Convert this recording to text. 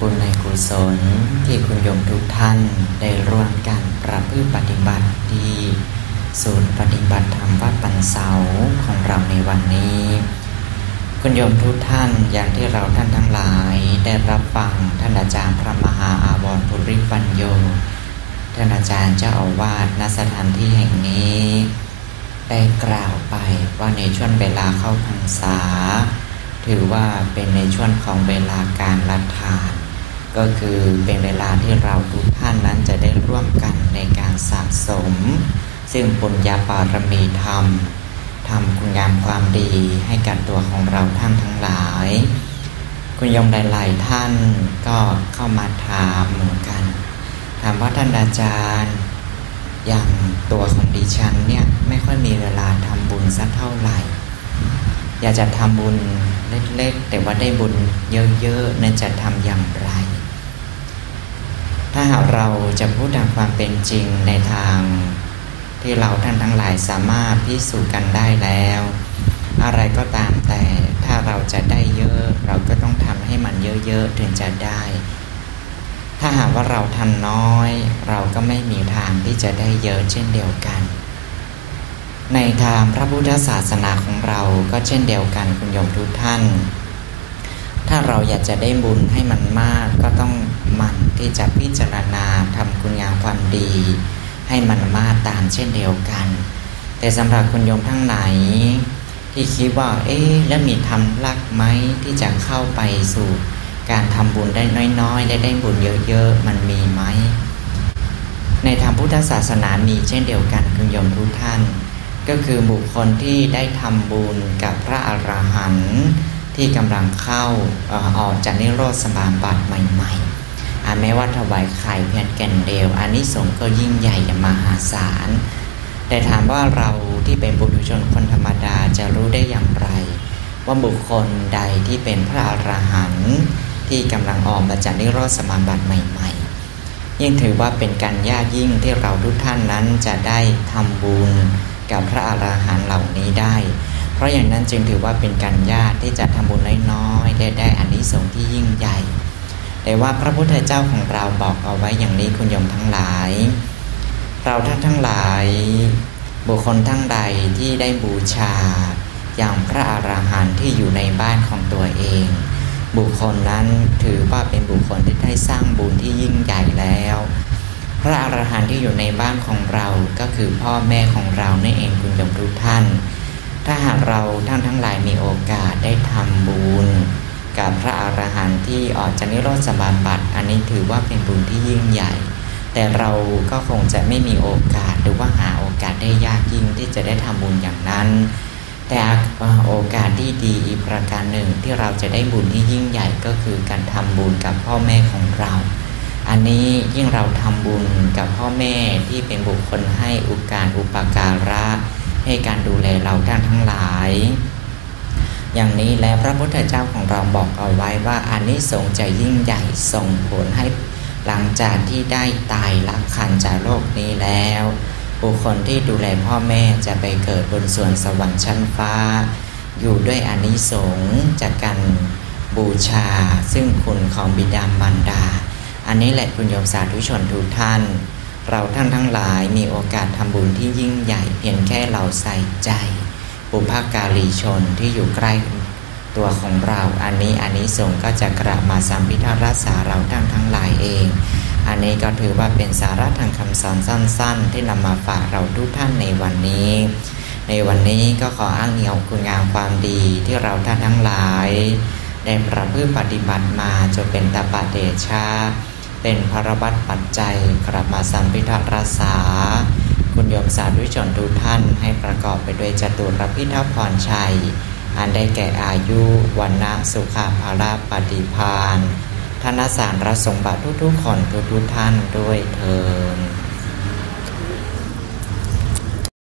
บุญในกุศลที่คุณโยมทุกท่านได้ร่วมกันประพฤติปฏิบัติที่ศูนย์ปฏิบัติธรรมวัดปันเสาของเราในวันนี้ คุณโยมทุกท่านอย่างที่เราท่านทั้งหลายได้รับฟังท่านอาจารย์พระมหาอาวรปุริปัญโยท่านอาจารย์เจ้าอาวาสณสถานที่แห่งนี้ ได้กล่าวไปว่าในช่วงเวลาเข้าพรรษา ถือว่าเป็นในช่วงของเวลาการรับทาน ก็คือเป็นเวลาที่เราทุกท่านนั้นจะได้ร่วมกันในการสะสม ซึ่งปุญญาปารมีธรรมทำคุณงามความดีให้กับตัวของเราท่านทั้งหลาย คุณยมหลายๆท่านก็เข้ามาถามเหมือนกัน ถามว่าท่านอาจารย์อย่างตัวของดิฉันเนี่ยไม่ค่อยมีเวลาทำบุญสักเท่าไหร่ อยากจะทำบุญเล็กๆ แต่ว่าได้บุญเยอะๆนั่นจะทำอย่างไร ถ้าหากเราจะพูดตามความเป็นจริงในทาง ที่เราท่านทั้งหลายสามารถพิสูจน์กันได้แล้ว อะไรก็ตามแต่ถ้าเราจะได้เยอะ เราก็ต้องทำให้มันเยอะๆถึงจะได้ ถ้าหากว่าเราทำน้อย เราก็ไม่มีทางที่จะได้เยอะเช่นเดียวกัน ในทางพระพุทธศาสนาของเราก็เช่นเดียวกันคุณโยมทุกท่าน ถ้าเราอยากจะได้บุญให้มันมากก็ต้องหมั่น ที่จะพิจารณาทำคุณงามความดี ให้มันมาตามเช่นเดียวกัน แต่สำหรับคุณโยมทั้งไหนที่คิดว่าเอ๊ะแล้วมีทำลักไหมที่จะเข้าไปสู่การทำบุญได้น้อยๆได้ได้บุญเยอะๆ มันมีไหม ในทางพุทธศาสนามีเช่นเดียวกันคุณโยมทุกท่าน ก็คือบุคคลที่ได้ทำบุญกับพระอรหันต์ที่กำลังเข้าออกจากนิโรธสมาบัติใหม่ ๆ อาแม้ว่าถวายไข่เพียงแก่นเดียวอันนี้สงก็ยิ่งใหญ่ย่างมหาศาล แต่ถามว่าเราที่เป็นบุตุชนคนธรรมดาจะรู้ได้อย่างไร ว่าบุคคลใดที่เป็นพระอรหันต์ที่กำลังออกมาจากนิโรธสมาบัติใหม่ ๆ ยิ่งถือว่าเป็นการยากยิ่งที่เราทุกท่านนั้นจะได้ทำบุญกับพระอรหันต์เหล่านี้ได้ เพราะอย่างนั้นจึงถือว่าเป็นการยากที่จะทำบุญน้อยๆได้ได้อันนี้สงที่ยิ่งใหญ่ แต่ว่าพระพุทธเจ้าของเราบอกเอาไว้อย่างนี้คุณโยมทั้งหลาย เราท่านทั้งหลาย บุคคลทั้งใดที่ได้บูชา อย่างพระอรหันต์ที่อยู่ในบ้านของตัวเอง บุคคลนั้นถือว่าเป็นบุคคลที่ได้สร้างบุญที่ยิ่งใหญ่แล้ว พระอรหันต์ที่อยู่ในบ้านของเราก็คือพ่อแม่ของเรานั่นเองคุณโยมทุกท่าน ถ้าหากเราท่านทั้งหลายมีโอกาสได้ทำบุญ กับพระอรหันต์ที่ออกจากนิโรธสมาบัติ อันนี้ถือว่าเป็นบุญที่ยิ่งใหญ่ แต่เราก็คงจะไม่มีโอกาสหรือว่าหาโอกาสได้ยากยิ่งที่จะได้ทำบุญอย่างนั้น แต่โอกาสที่ดีอีกประการหนึ่งที่เราจะได้บุญที่ยิ่งใหญ่ก็คือการทำบุญกับพ่อแม่ของเรา อันนี้ยิ่งเราทำบุญกับพ่อแม่ที่เป็นบุคคลให้อุการอุปการะให้การดูแลเราท่านทั้งหลาย อย่างนี้แล้วพระพุทธเจ้าของเราบอกเอาไว้ว่าอันนี้สงจะยิ่งใหญ่ส่งผลให้หลังจากที่ได้ตายละคันจากโลกนี้แล้ว บุคคลที่ดูแลพ่อแม่จะไปเกิดบนส่วนสวรรค์ชั้นฟ้า อยู่ด้วยอานิสงส์จากการบูชา ซึ่งคุณของบิดามารดา อันนี้แหละคุณโยมสาธุชนทุกท่าน เราท่านทั้งหลายมีโอกาสทำบุญที่ยิ่งใหญ่เพียงแค่เราใส่ใจ ปุพการีชนที่อยู่ใกล้ตัวของเราอันนี้อันนี้สงก็จะกลับมาสัมพิทารักษาเราทั้งทั้งหลายเอง อันนี้ก็ถือว่าเป็นสาระทางคำสอนสั้น ๆ ที่นำมาฝากเราทุกท่านในวันนี้ ในวันนี้ก็ขออ้างอิงคุณงามความดีที่เราท่านทั้งหลาย ได้ประพฤติปฏิบัติมาจนเป็นตปาเตชาเป็นพระบัตปัจจัยกลับมาสัมพิทารักษา คุณโยมสาธุชนทุกท่านให้ประกอบไปด้วยจตุรพิทัพรชัย อันได้แก่อายุวันนะสุขาภาราปฏิพานธนสารรสมบัติทุกๆคนทุกๆท่านด้วยเทอ